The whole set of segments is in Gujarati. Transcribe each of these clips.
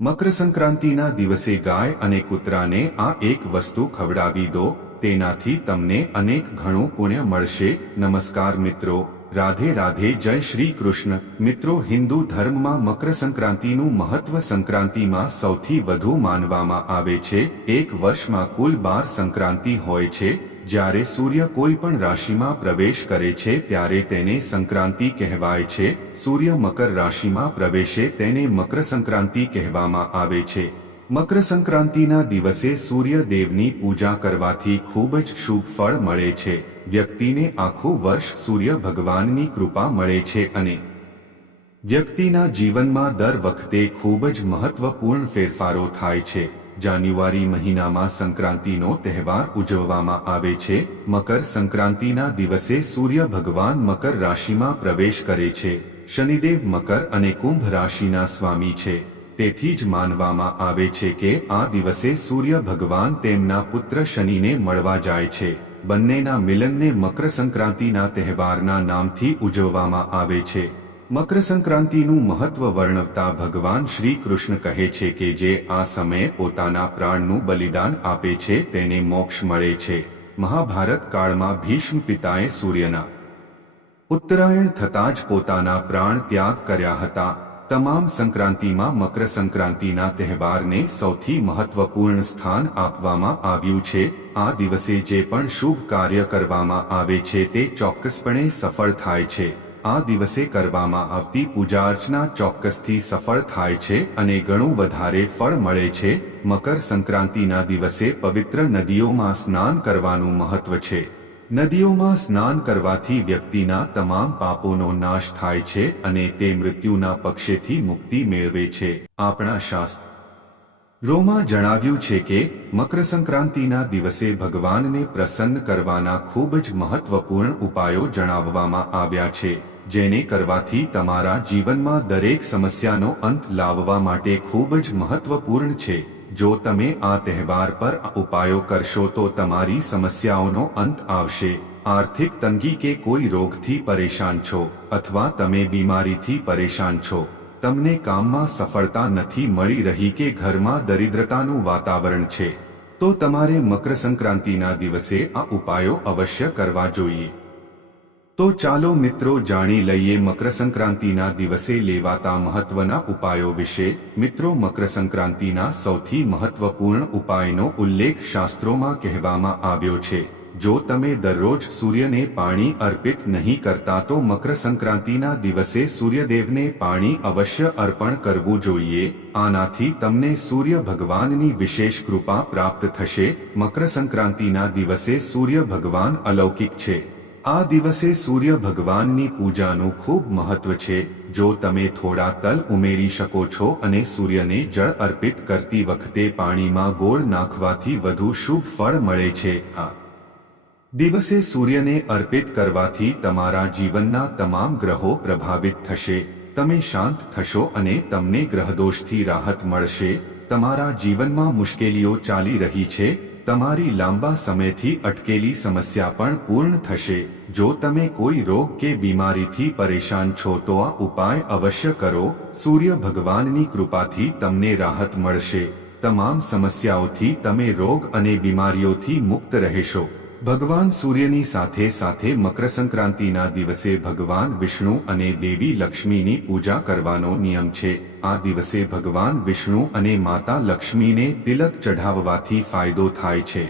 મકર સંક્રાંતિના દિવસે ગાય અને કૂતરાને આ એક વસ્તુ ખવડાવી દો, તેનાથી તમને અનેક ઘણું પુણ્ય મળશે। નમસ્કાર મિત્રો, રાધે રાધે, જય શ્રી કૃષ્ણ। મિત્રો, હિન્દુ ધર્મમાં મકર સંક્રાંતિનું મહત્વ સંક્રાંતિમાં સૌથી વધુ માનવામાં આવે છે। એક વર્ષમાં કુલ 12 સંક્રાંતિ હોય છે। જ્યારે સૂર્ય કોઈ પણ રાશિમાં પ્રવેશ કરે છે ત્યારે તેને સંક્રાંતિ કહેવાય છે। સૂર્ય મકર રાશિમાં પ્રવેશે તેને મકર સંક્રાંતિ કહેવામાં આવે છે। મકર સંક્રાંતિના દિવસે સૂર્ય દેવની પૂજા કરવાથી ખૂબ જ શુભ ફળ મળે છે। વ્યક્તિને આખું વર્ષ સૂર્ય ભગવાનની કૃપા મળે છે અને વ્યક્તિના જીવનમાં દર વખતે ખૂબ જ મહત્વપૂર્ણ ફેરફારો થાય છે। જાન્યુઆરી મહિનામાં સંક્રાંતિનો તહેવાર ઉજવવામાં આવે છે। મકર સંક્રાંતિના દિવસે સૂર્ય ભગવાન મકર રાશિમાં પ્રવેશ કરે છે। શનિદેવ મકર અને કુંભ રાશિના સ્વામી છે, તેથી જ માનવામાં આવે છે કે આ દિવસે સૂર્ય ભગવાન તેમના પુત્ર શનિને મળવા જાય છે। બંનેના મિલનને મકર સંક્રાંતિના તહેવારના નામથી ઉજવવામાં આવે છે। મકર સંક્રાંતિનું મહત્વ વર્ણવતા ભગવાન શ્રી કૃષ્ણ કહે છે કે જે આ સમયે પોતાના પ્રાણનું બલિદાન આપે છે તેને મોક્ષ મળે છે। મહાભારત કાળમાં ભીષ્મ પિતાએ સૂર્યના ઉત્તરાયણ થતાં જ પોતાના પ્રાણ ત્યાગ કર્યા હતા। તમામ સંક્રાંતિમાં મકર સંક્રાંતિના તહેવારને સૌથી મહત્વપૂર્ણ સ્થાન આપવામાં આવ્યું છે। આ દિવસે જે પણ શુભ કાર્ય કરવામાં આવે છે તે ચોક્કસપણે સફળ થાય છે। આ દિવસે કરવામાં આવતી પૂજા અર્ચના ચોક્કસથી સફળ થાય છે અને ઘણું વધારે ફળ મળે છે। મકર સંક્રાંતિના દિવસે પવિત્ર નદીઓમાં સ્નાન કરવાનું મહત્વ છે। નદીઓમાં સ્નાન કરવાથી વ્યક્તિના તમામ પાપોનો નાશ થાય છે અને તે મૃત્યુના પક્ષેથી મુક્તિ મેળવે છે। આપણા શાસ્ત્રોમાં જણાવ્યું છે કે મકર સંક્રાંતિના દિવસે ભગવાનને પ્રસન્ન કરવાના ખૂબ જ મહત્વપૂર્ણ ઉપાયો જણાવવામાં આવ્યા છે, જેને કરવાથી તમારા જીવનમાં દરેક સમસ્યાનો અંત લાવવા માટે ખૂબ જ મહત્વપૂર્ણ છે। જો તમે આ તહેવાર પર આ ઉપાયો કરશો તો તમારી સમસ્યાઓનો અંત આવશે। આર્થિક તંગી કે કોઈ રોગથી પરેશાન છો અથવા તમે બીમારીથી પરેશાન છો, તમને કામમાં સફળતા નથી મળી રહી કે ઘરમાં દરિદ્રતાનું વાતાવરણ છે, તો તમારે મકર સંક્રાંતિના દિવસે આ ઉપાયો અવશ્ય કરવા જોઈએ। તો ચાલો મિત્રો જાણી લઈએ મકર સંક્રાંતિના દિવસે લેવાતા મહત્વના ઉપાયો વિશે। મિત્રો, મકર સંક્રાંતિના સૌથી મહત્વપૂર્ણ ઉપાયનો ઉલ્લેખ શાસ્ત્રોમાં કહેવામાં આવ્યો છે। જો તમે દરરોજ સૂર્યને પાણી અર્પિત નહીં કરતા તો મકર સંક્રાંતિના દિવસે સૂર્યદેવને પાણી અવશ્ય અર્પણ કરવું જોઈએ। આનાથી તમને સૂર્ય ભગવાનની વિશેષ કૃપા પ્રાપ્ત થશે। મકર સંક્રાંતિના દિવસે સૂર્ય ભગવાન અલૌકિક છે। આ દિવસે સૂર્ય ભગવાનની પૂજાનું ખૂબ મહત્વ છે। જો તમે થોડા તલ ઉમેરી શકો છો અને સૂર્યને જળ અર્પિત કરતી વખતે પાણીમાં ગોળ નાખવાથી વધુ શુભ ફળ મળે છે। આ દિવસે સૂર્યને અર્પિત કરવાથી તમારા જીવનના તમામ ગ્રહો પ્રભાવિત થશે, તમે શાંત થશો અને તમને ગ્રહદોષથી રાહત મળશે। તમારા જીવનમાં મુશ્કેલીઓ ચાલી રહી છે, તમારી લાંબા સમયથી અટકેલી સમસ્યા પણ પૂર્ણ થશે। જો તમે કોઈ રોગ કે બીમારીથી પરેશાન છો તો આ ઉપાય અવશ્ય કરો। સૂર્ય ભગવાનની કૃપાથી તમને રાહત મળશે। તમામ સમસ્યાઓથી તમે રોગ અને બીમારીઓથી મુક્ત રહેશો। ભગવાન સૂર્યની સાથે સાથે મકર સંક્રાંતિના દિવસે ભગવાન વિષ્ણુ અને દેવી લક્ષ્મીની પૂજા કરવાનો નિયમ છે। આ દિવસે ભગવાન વિષ્ણુ અને માતા લક્ષ્મીને તિલક ચઢાવવાથી ફાયદો થાય છે।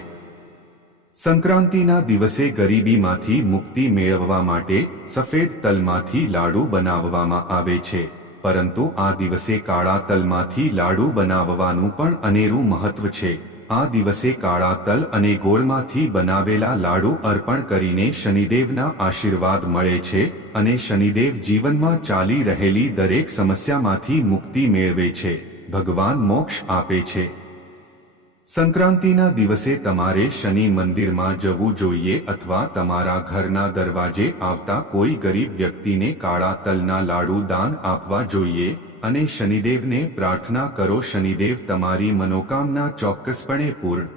સંક્રાંતિના દિવસે ગરીબીમાંથી મુક્તિ મેળવવા માટે સફેદ તલમાંથી લાડુ બનાવવામાં આવે છે, પરંતુ આ દિવસે કાળા તલમાંથી લાડુ બનાવવાનું પણ અનેરું મહત્વ છે। આ દિવસે કાળા તલ અને ગોળમાંથી બનાવેલા લાડુ અર્પણ કરીને શનિદેવના આશીર્વાદ મળે છે અને શનિદેવ જીવનમાં ચાલી રહેલી દરેક સમસ્યામાંથી મુક્તિ મેળવે છે, ભગવાન મોક્ષ આપે છે। સંક્રાંતિના દિવસે તમારે શનિ મંદિરમાં જવું જોઈએ અથવા તમારા ઘરના દરવાજે આવતા કોઈ ગરીબ વ્યક્તિને કાળા તલના લાડુ દાન આપવા જોઈએ અને શનિદેવને પ્રાર્થના કરો, શનિદેવ તમારી મનોકામના ચોક્કસપણે પૂર્ણ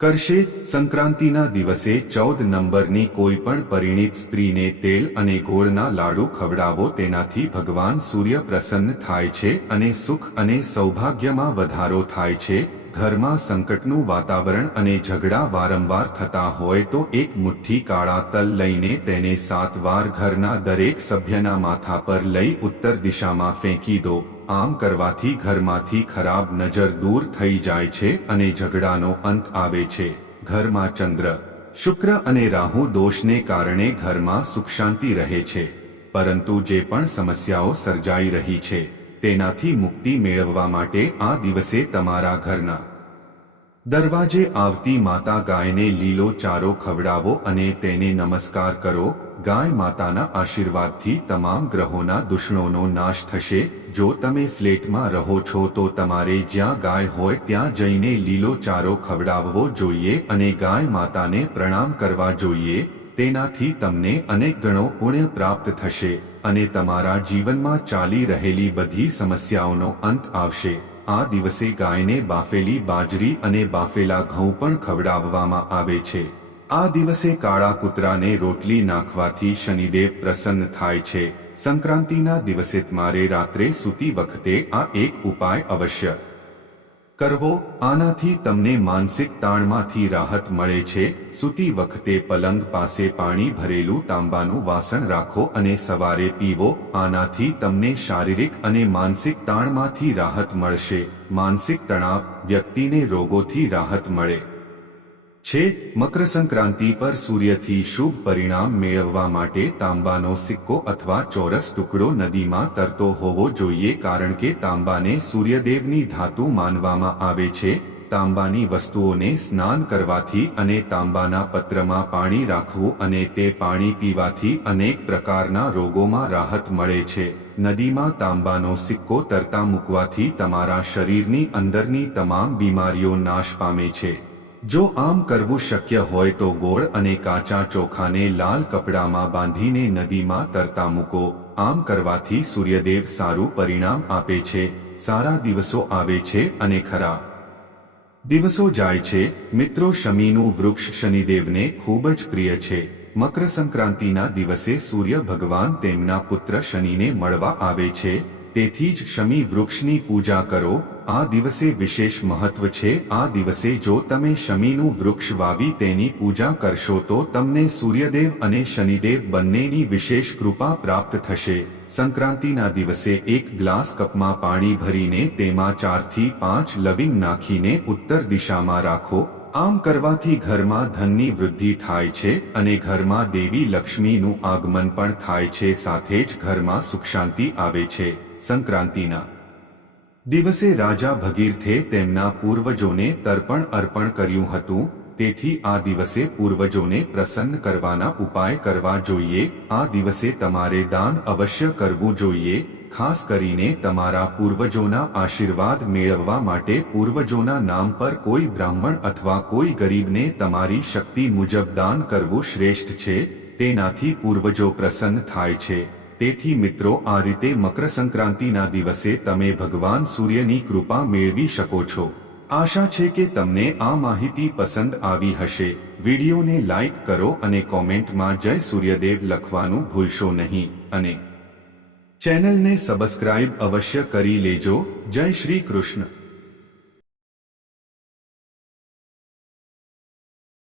કરશે. સંક્રાંતિના દિવસે 14 નંબરની કોઈ પણ પરિણીત સ્ત્રીને તેલ અને ગોળના લાડુ ખવડાવો. તેનાથી ભગવાન સૂર્ય પ્રસન્ન થાય છે અને સુખ અને સૌભાગ્યમાં વધારો થાય છે. ઘરમાં સંકટનું વાતાવરણ અને ઝઘડા વારંવાર થતા હોય તો એક મુઠ્ઠી કાળા તલ લઈને તેને 7 વાર ઘરના દરેક સભ્યના માથા પર લઈ ઉત્તર દિશામાં ફેંકી દો. આમ કરવાથી ઘરમાંથી ખરાબ નજર દૂર થઈ જાય છે અને ઝઘડાનો અંત આવે છે. ઘરમાં ચંદ્ર, શુક્ર અને રાહુ દોષને કારણે ઘરમાં સુખ શાંતિ રહે છે. પરંતુ જે પણ સમસ્યાઓ સર્જાઈ રહી છે તેનાથી મુક્તિ મેળવવા માટે આ દિવસે તમારા ઘરના દરવાજે આવતી માતા ગાયને લીલો ચારો ખવડાવો અને તેને નમસ્કાર કરો. ગાય માતાના આશીર્વાદથી તમામ ગ્રહોના દુષણોનો નાશ થશે. જો તમે ફ્લેટમાં રહો છો તો તમારે જ્યાં ગાય હોય ત્યાં જઈને લીલો ચારો ખવડાવવો જોઈએ અને ગાય માતાને પ્રણામ કરવા જોઈએ. તેનાથી તમને અનેક ગણો પુણ્ય પ્રાપ્ત થશે અને તમારા જીવનમાં ચાલી રહેલી બધી સમસ્યાઓનો અંત આવશે. આ દિવસે ગાયને બાફેલી બાજરી અને બાફેલા ઘઉં પણ ખવડાવવામાં આવે છે. આ દિવસે કાળા કૂતરાને રોટલી નાખવાથી શનિદેવ પ્રસન્ન થાય છે. સંક્રાંતિના દિવસે તમારે રાત્રે સૂતી વખતે આ એક ઉપાય અવશ્ય કરવો. આનાથી તમને માનસિક તાણમાંથી રાહત મળે છે. સૂતી વખતે પલંગ પાસે પાણી ભરેલું તાંબાનું વાસણ રાખો અને સવારે પીવો. આનાથી તમને શારીરિક અને માનસિક તાણમાંથી રાહત મળશે. માનસિક તણાવ વ્યક્તિને રોગોથી રાહત મળે છે. મકર સંક્રાંતિ પર સૂર્યથી શુભ પરિણામ મેળવવા માટે તાંબાનો સિક્કો અથવા ચોરસ ટુકડો નદીમાં તરતો હોવો જોઈએ, કારણ કે તાંબાને સૂર્યદેવની ધાતુ માનવામાં આવે છે. તાંબાની વસ્તુઓને સ્નાન કરવાથી અને તાંબાના પત્રમાં પાણી રાખવું અને તે પાણી પીવાથી અનેક પ્રકારના રોગોમાં રાહત મળે છે. નદીમાં તાંબાનો સિક્કો તરતા મૂકવાથી તમારા શરીરની અંદરની તમામ બીમારીઓ નાશ પામે છે. જો આમ કરવું શક્ય હોય તો ગોળ અને કાચા ચોખાને લાલ કપડામાં બાંધીને નદીમાં તરતા મૂકો. આમ કરવાથી સૂર્યદેવ સારું પરિણામ આપે છે. સારા દિવસો આવે છે અને ખરા દિવસો જાય છે. મિત્રો, શમીનું વૃક્ષ શનિદેવને ખૂબ જ પ્રિય છે. મકર સંક્રાંતિના દિવસે સૂર્ય ભગવાન તેમના પુત્ર શનિને મળવા આવે છે. તેથી જ શમી વૃક્ષની પૂજા કરો. આ દિવસે વિશેષ મહત્વ છે. આ દિવસે જો તમે શમીનું વૃક્ષ વાવી તેની પૂજા કરશો તો તમને સૂર્યદેવ અને શનિદેવ બંનેની વિશેષ કૃપા પ્રાપ્ત થશે. સંક્રાંતિના દિવસે એક ગ્લાસ કપમાં પાણી ભરીને તેમાં 4 થી 5 લવિંગ નાખીને ઉત્તર દિશામાં રાખો. આમ કરવાથી ઘરમાં ધનની વૃદ્ધિ થાય છે અને ઘરમાં દેવી લક્ષ્મીનું આગમન પણ થાય છે. સાથે જ ઘરમાં સુખ શાંતિ આવે છે. સંક્રાંતિના દિવસે રાજા ભગીરથે તેમના પૂર્વજોને તર્પણ અર્પણ કર્યું હતું. તેથી આ દિવસે પૂર્વજોને પ્રસન્ન કરવાના ઉપાય કરવા જોઈએ. આ દિવસે તમારે દાન અવશ્ય કરવું જોઈએ. ખાસ કરીને તમારા પૂર્વજોના આશીર્વાદ મેળવવા માટે પૂર્વજોના નામ પર કોઈ બ્રાહ્મણ અથવા કોઈ ગરીબને તમારી શક્તિ મુજબ દાન કરવું શ્રેષ્ઠ છે. તેનાથી પૂર્વજો પ્રસન્ન થાય છે. તેથી મિત્રો, આ રીતે મકર સંક્રાંતિના દિવસે તમે ભગવાન સૂર્યની કૃપા મેળવી શકો છો. આશા છે કે તમને આ માહિતી પસંદ આવી હશે. વિડીયોને લાઈક કરો અને કોમેન્ટમાં જય સૂર્યદેવ લખવાનું ભૂલશો નહીં અને ચેનલને સબસ્ક્રાઇબ અવશ્ય કરી લેજો. જય શ્રી કૃષ્ણ.